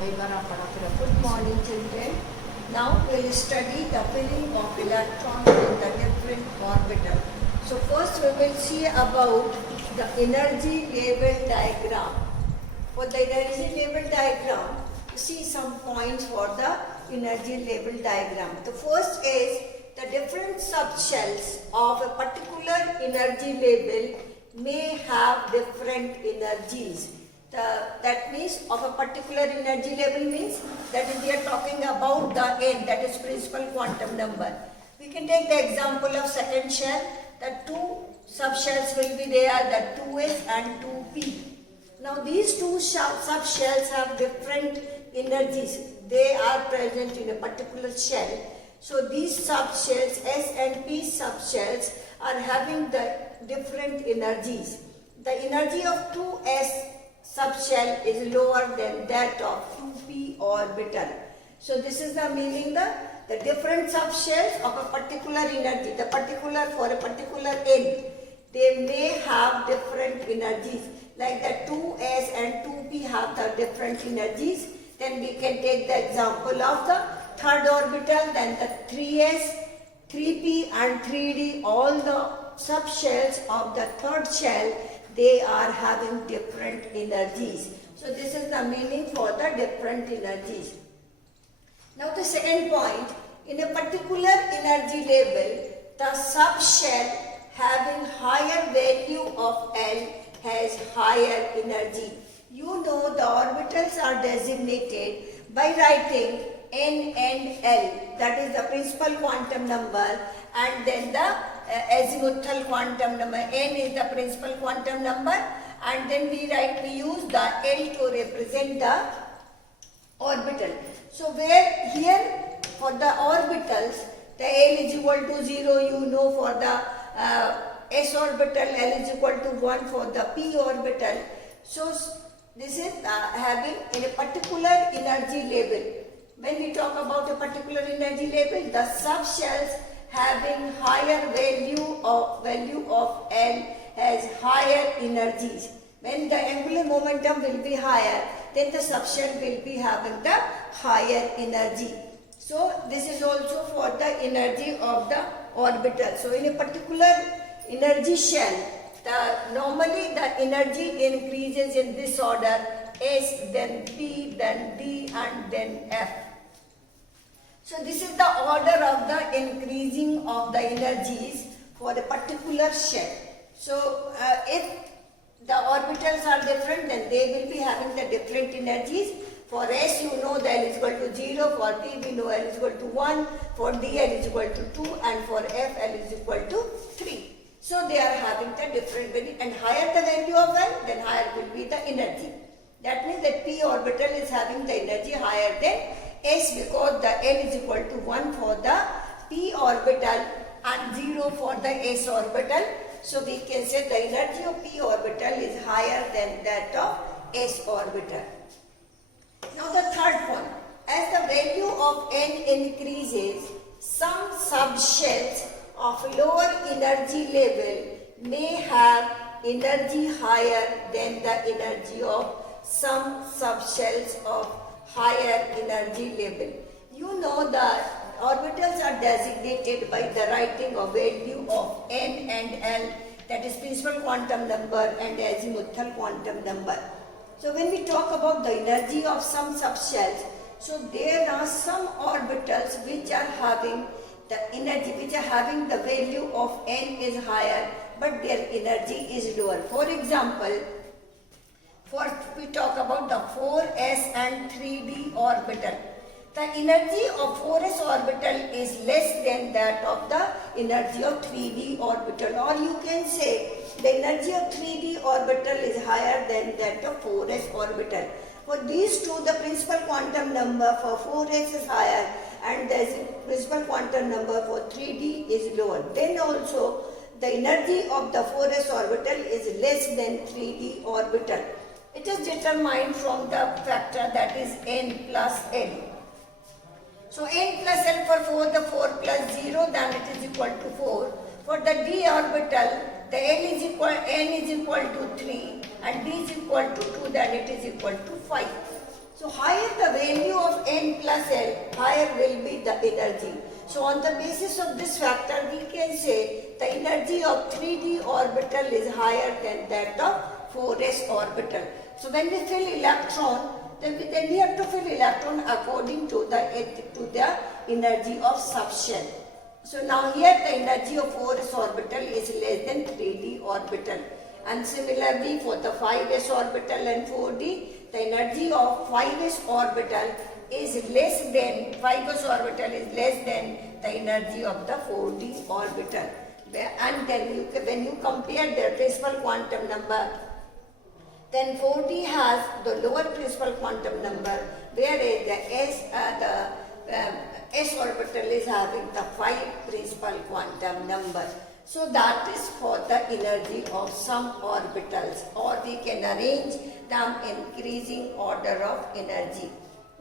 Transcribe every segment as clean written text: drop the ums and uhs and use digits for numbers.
Good morning, children. Now we will study the filling of electrons in the different orbital. So first we will see about the energy level diagram. For the energy level diagram, see some points for the energy level diagram. The first is the different subshells of a particular energy level may have different energies. That means of a particular energy level means that is we are talking about the n, that is principal quantum number. We can take the example of second shell. The two subshells will be there, the 2s and 2p. Now these two subshells have different energies. They are present in a particular shell. So these subshells, S and P subshells, are having the different energies. The energy of 2s subshell is lower than that of 2p orbital. So this is the meaning, the different subshells of a particular energy, the particular for a particular n, they may have different energies. Like the 2s and 2p have the different energies. Then we can take the example of the third orbital, then the 3s, 3p and 3d, all the subshells of the third shell, they are having different energies. So this is the meaning for the different energies. Now the second point, in a particular energy level, the subshell having higher value of L has higher energy. You know the orbitals are designated by writing N and L, that is the principal quantum number, and then the azimuthal quantum number. N is the principal quantum number, and then we use the L to represent the orbital. So where here for the orbitals, the L is equal to 0, you know, for the S orbital, L is equal to 1 for the P orbital. So this is having in a particular energy level. When we talk about a particular energy level, the subshells having higher value of L has higher energies. When the angular momentum will be higher, then the subshell will be having the higher energy. So this is also for the energy of the orbital. So in a particular energy shell, normally the energy increases in this order: S, then P, then D and then F. So this is the order of the increasing of the energies for a particular shell. So if the orbitals are different, then they will be having the different energies. For S, you know that L is equal to 0, for P we know L is equal to 1, for D L is equal to 2 and for F L is equal to 3. So they are having the different value, and higher the value of L, then higher will be the energy. That means that P orbital is having the energy higher than S, because the L is equal to 1 for the P orbital and 0 for the S orbital. So we can say the energy of P orbital is higher than that of S orbital. Now the third point, as the value of N increases, some subshells of lower energy level may have energy higher than the energy of some subshells of higher energy level. You know the orbitals are designated by the writing of value of N and L, that is principal quantum number and azimuthal quantum number. So when we talk about the energy of some subshells, so there are some orbitals which are having the energy, which are having the value of N is higher, but their energy is lower. For example, first we talk about the 4s and 3d orbital. The energy of 4s orbital is less than that of the energy of 3d orbital, or you can say the energy of 3d orbital is higher than that of 4s orbital. For these two, the principal quantum number for 4s is higher and the principal quantum number for 3d is lower. Then also the energy of the 4s orbital is less than 3d orbital. It is determined from the factor, that is n plus L. So n plus L for 4, the 4 plus 0, then it is equal to 4. For the d orbital, the n is equal to 3 and d is equal to 2, then it is equal to 5. So higher the cell, higher will be the energy. So on the basis of this factor, we can say the energy of 3d orbital is higher than that of 4s orbital. So when we fill electron, then we have to fill electron according to the energy of subshell. So now here the energy of 4s orbital is less than 3d orbital. And similarly for the 5s orbital and 4d, the energy of 5s orbital is less than, 5s orbital is less than the energy of the 4d orbital. And then when you compare their principal quantum number, then 4d has the lower principal quantum number, whereas the s orbital is having the 5 principal quantum number. So that is for the energy of some orbitals, or we can arrange them increasing order of energy.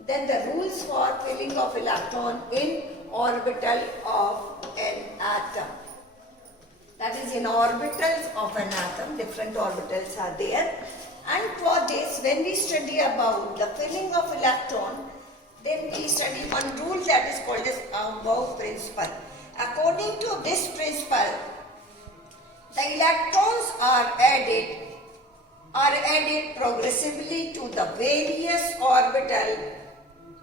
Then the rules for filling of electron in orbital of an atom. That is, in orbitals of an atom, different orbitals are there. And for this, when we study about the filling of electron, then we study one rule that is called as Aufbau principle. According to this principle, the electrons are added progressively to the various orbital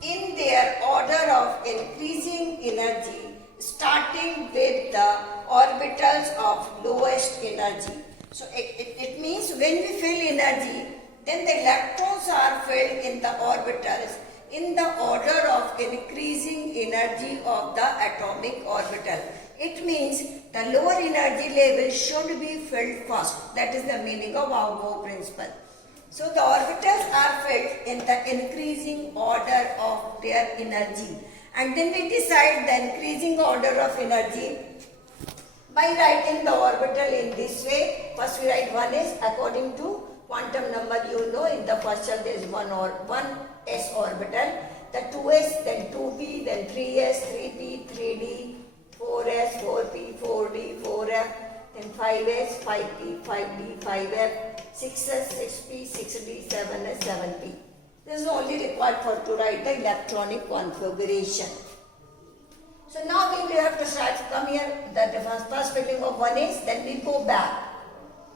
in their order of increasing energy, starting with the orbitals of lowest energy. So it means when we fill energy, then the electrons are filled in the orbitals in the order of increasing energy of the atomic orbital. It means the lower energy level should be filled first. That is the meaning of Aufbau principle. So the orbitals are filled in the increasing order of their energy. And then we decide the increasing order of energy by writing the orbital in this way. First we write 1s according to quantum number, you know, in the first shell there is 1s orbital, the 2s, then 2p, then 3s, 3p, 3d, 4s, 4p, 4d, 4f, then 5s, 5p, 5d, 5f, 6s, 6p, 6d, 7s, 7p. This is only required for to write the electronic configuration. So now we will have to start come here, the first filling of 1s, then we go back,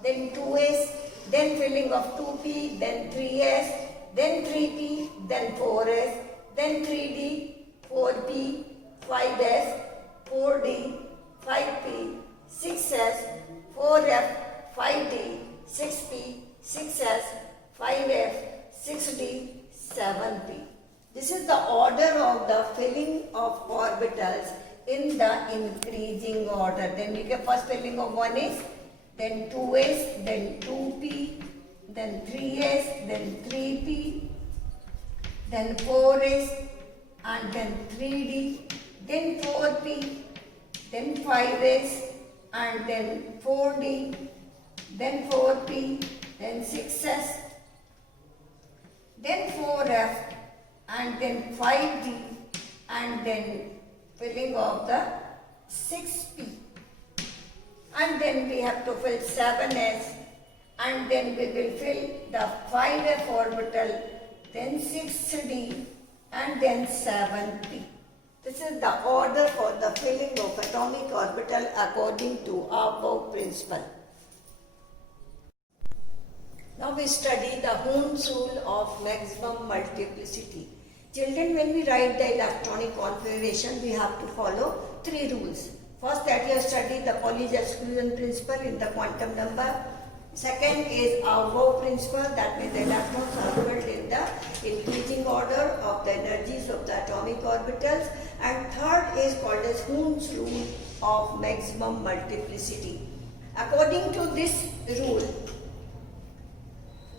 then 2s, then filling of 2p, then 3s, then 3p, then 4s, then 3d, 4p, 5s, 4d, 5p, 6s, 4f, 5d, 6p, 6s, 5f, 6d, 7p. This is the order of the filling of orbitals in the increasing order. Then we get first filling of 1s, then 2s, then 2p, then 3s, then 3p, then 4s, and then 3d, then 4p, then 5s, and then 4d, then 4p, then 6s, then 4f, and then 5d, and then filling of the 6p. And then we have to fill 7s, and then we will fill the 5f orbital, then 6d, and then 7p. This is the order for the filling of atomic orbital according to Aufbau principle. Now we study the Hund's rule of maximum multiplicity. Children, when we write the electronic configuration, we have to follow 3 rules. First, that you have studied the Pauli's exclusion principle in the quantum number. Second is Aufbau principle, that means the electrons are filled in the increasing order of the energies of the atomic orbitals. And third is called as Hund's rule of maximum multiplicity. According to this rule,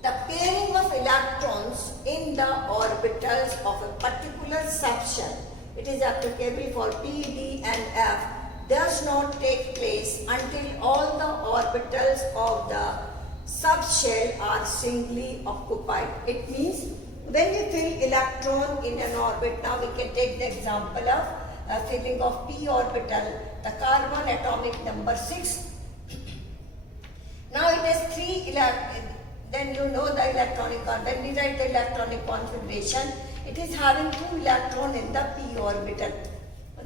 the pairing of electrons in the orbitals of a particular subshell, it is applicable for p, d and f, does not take place until all the orbitals of the subshell are singly occupied. It means when we fill electron in an orbit, now we can take the example of filling of p orbital, the carbon atomic number 6. Now it has 3 electrons. Then you know the electronic, when we write the electronic configuration, it is having 2 electrons in the p orbital.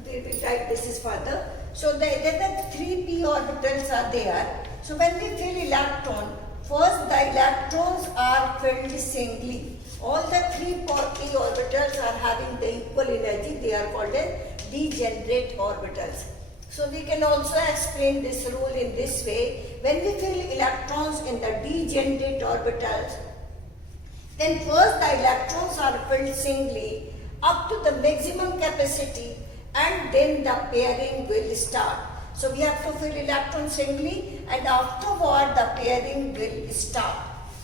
We will write this is further. So the 3 p orbitals are there. So when we fill electron, first the electrons are filled singly. All the 3 p orbitals are having the equal energy. They are called as degenerate orbitals. So we can also explain this rule in this way. When we fill electrons in the degenerate orbitals, then first the electrons are filled singly up to the maximum capacity, and then the pairing will start. So we have to fill electrons singly, and afterward the pairing will start.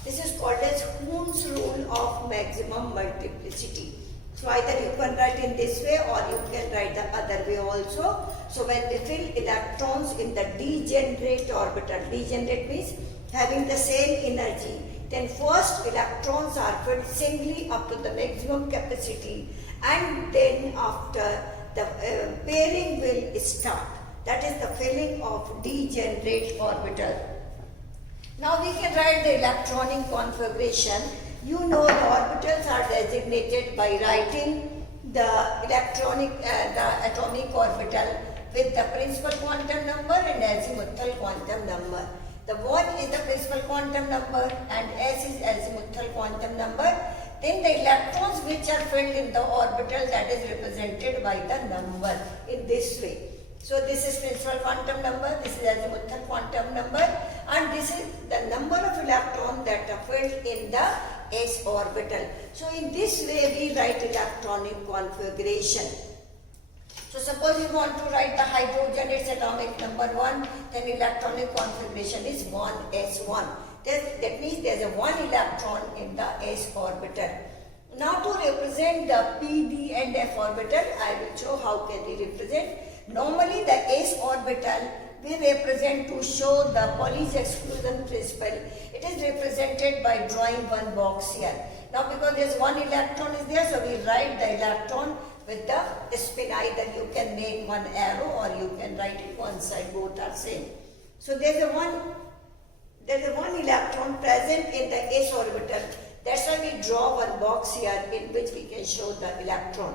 This is called as Hund's rule of maximum multiplicity. So either you can write in this way or you can write the other way also. So when we fill electrons in the degenerate orbital, degenerate means having the same energy, then first electrons are filled singly up to the maximum capacity, and then after the pairing will start. That is the filling of degenerate orbital. Now we can write the electronic configuration. You know the orbitals are designated by writing the atomic orbital with the principal quantum number and azimuthal quantum number. The 1 is the principal quantum number and S is azimuthal quantum number. Then the electrons which are filled in the orbital, that is represented by the number in this way. So this is principal quantum number, this is azimuthal quantum number, and this is the number of electrons that are filled in the S orbital. So in this way we write electronic configuration. So suppose you want to write the hydrogen, its atomic number 1, then electronic configuration is 1s1. That means there is a 1 electron in the S orbital. Now to represent the p, d and f orbital, I will show how can we represent. Normally the S orbital we represent to show the Pauli's exclusion principle. It is represented by drawing one box here. Now because there is 1 electron is there, so we write the electron with the spin. Either you can make one arrow or you can write it one side, both are same. So there is a one electron present in the S orbital. That's why we draw one box here in which we can show the electron.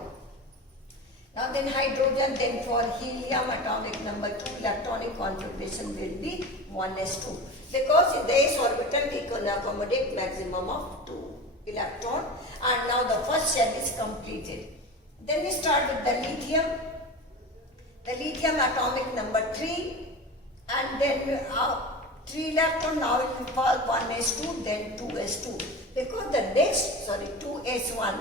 Now then hydrogen, then for helium atomic number 2 electronic configuration will be 1s2. Because in the S orbital we can accommodate maximum of 2 electron, and now the first shell is completed. Then we start with the lithium. The lithium atomic number 3, and then 3 electron, now it will fall 1s2, then 2s2. Because the next, 2s1,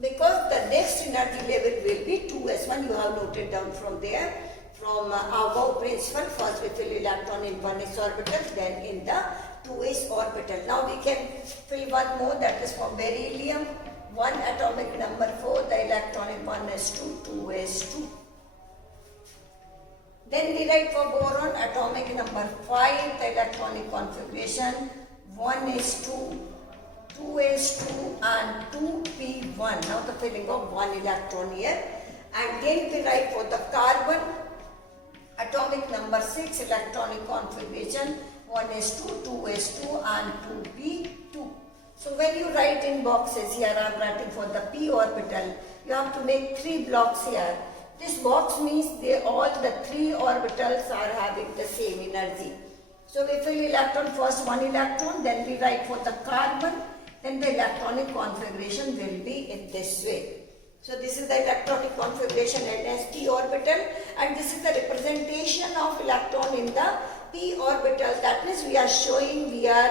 because the next energy level will be 2s1, you have noted down from there, from above principle, first we fill electron in 1s orbital, then in the 2s orbital. Now we can fill one more, that is for beryllium, 1 atomic number 4, the electron in 1s2, 2s2. Then we write for boron atomic number 5, the electronic configuration 1s2, 2s2 and 2p1. Now the filling of 1 electron here. And then we write for the carbon atomic number 6, electronic configuration 1s2, 2s2 and 2p2. So when you write in boxes here, I am writing for the p orbital, you have to make 3 blocks here. This box means all the 3 orbitals are having the same energy. So we fill electron, first 1 electron, then we write for the carbon, then the electronic configuration will be in this way. So this is the electronic configuration in sp orbital, and this is the representation of electron in the p orbital. That means we are showing, we are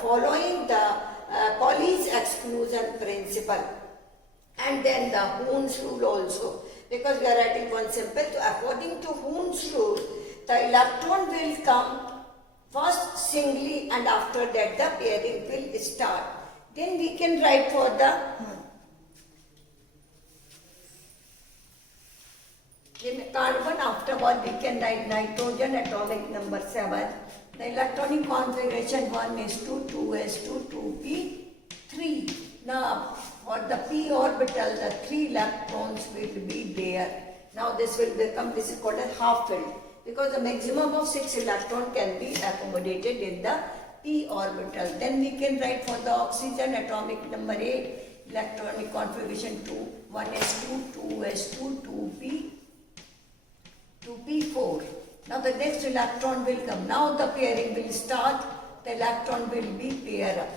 following the Pauli's exclusion principle. And then the Hund's rule also, because we are writing one simple. So according to Hund's rule, the electron will come first singly, and after that the pairing will start. Then we can write for the carbon. Afterward we can write nitrogen atomic number 7. The electronic configuration 1s2, 2s2, 2p3. Now for the p orbital, the 3 electrons will be there. Now this will become, this is called a half filled, because the maximum of 6 electrons can be accommodated in the p orbital. Then we can write for the oxygen atomic number 8, electronic configuration 2, 1s2, 2s2, 2p, 2p4. Now the next electron will come. Now the pairing will start. The electron will be pair up.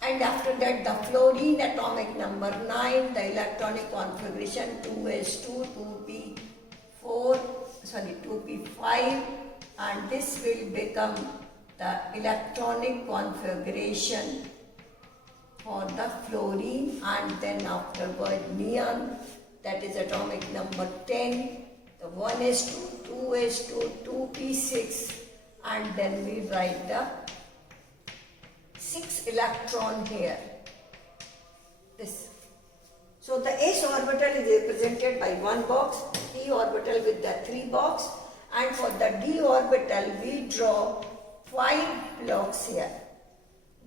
And after that the fluorine atomic number 9, the electronic configuration 2s2, 2p4, 2p5, and this will become the electronic configuration for the fluorine, and then afterward neon, that is atomic number 10, the 1s2, 2s2, 2p6, and then we write the 6 electron here. This. So the s orbital is represented by 1 box, p orbital with the 3 box, and for the d orbital we draw 5 blocks here.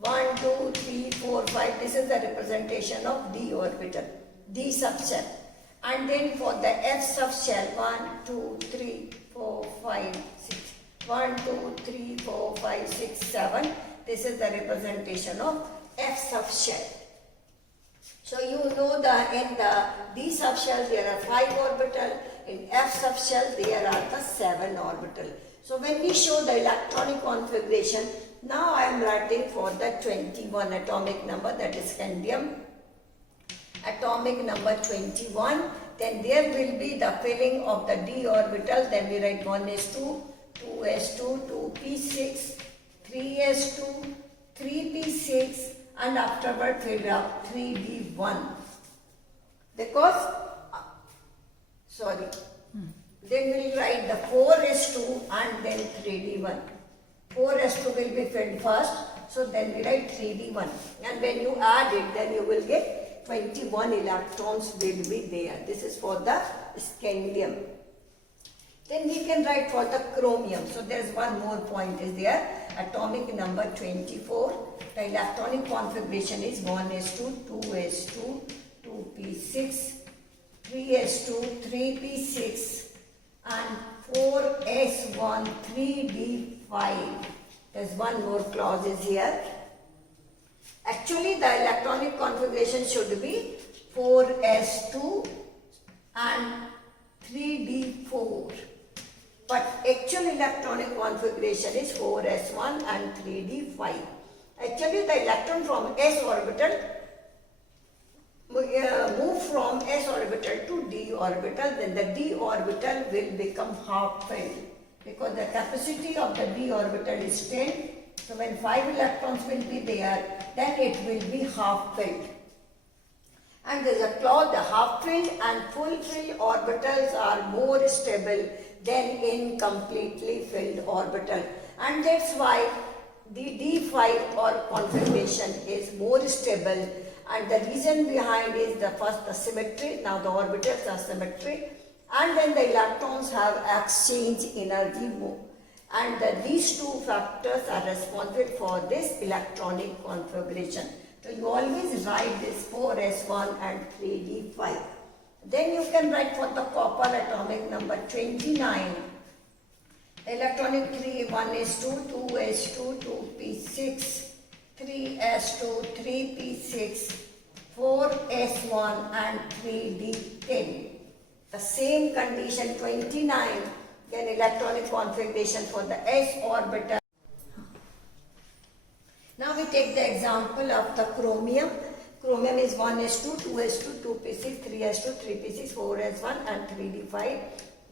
1, 2, 3, 4, 5. This is the representation of d orbital, d subshell. And then for the f subshell, 1, 2, 3, 4, 5, 6. 1, 2, 3, 4, 5, 6, 7. This is the representation of F subshell. So you know that in the D subshell there are 5 orbital, in F subshell there are the 7 orbital. So when we show the electronic configuration, now I am writing for the 21 atomic number, that is scandium. Atomic number 21, then there will be the filling of the D orbital, then we write 1s2, 2s2, 2p6, 3s2, 3p6, and afterward fill up 3d1. Because, then we will write the 4s2 and then 3d1. 4s2 will be filled first, so then we write 3d1. And when you add it, then you will get 21 electrons will be there. This is for the scandium. Then we can write for the chromium. So there is one more point is there. Atomic number 24. The electronic configuration is 1s2, 2s2, 2p6, 3s2, 3p6, and 4s1, 3d5. There's one more clause is here. Actually, the electronic configuration should be 4s2 and 3d4. But actual electronic configuration is 4s1 and 3d5. Actually, the electron from s orbital move from s orbital to d orbital, then the d orbital will become half filled because the capacity of the d orbital is 10. So when 5 electrons will be there, then it will be half filled. And there is a clause, the half filled and full filled orbitals are more stable than incompletely filled orbital. And that's why the d5 or configuration is more stable. And the reason behind is the first the symmetry. Now the orbitals are symmetry. And then the electrons have exchange energy more. And these two factors are responsible for this electronic configuration. So you always write this 4s1 and 3d5. Then you can write for the copper atomic number 29. The electronic 3, 1s2, 2s2, 2p6, 3s2, 3p6, 4s1 and 3d10. The same condition 29, then electronic configuration for the s orbital. Now we take the example of the chromium. Chromium is 1s2, 2s2, 2p6, 3s2, 3p6, 4s1 and 3d5.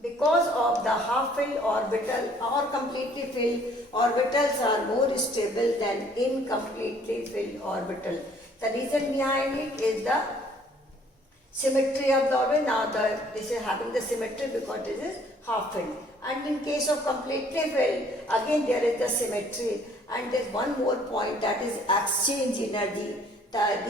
Because of the half-filled orbital or completely filled orbitals are more stable than incompletely filled orbital. The reason behind it is the symmetry of the orbital. Now this is having the symmetry because this is half-filled. And in case of completely filled, again there is the symmetry. And there is one more point, that is exchange energy.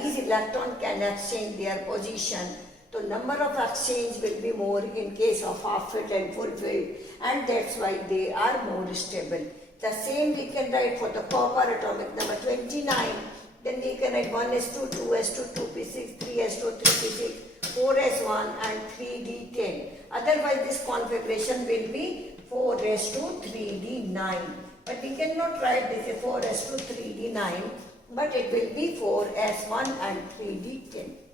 These electrons can exchange their position. So number of exchange will be more in case of half-filled and full-filled, and that's why they are more stable. The same we can write for the copper atomic number 29. Then we can write 1s2, 2s2, 2p6, 3s2, 3p6, 4s1 and 3d10. Otherwise this configuration will be 4s2, 3d9. But we cannot write this is 4s2, 3d9. but it will be 4s1 and 3d10.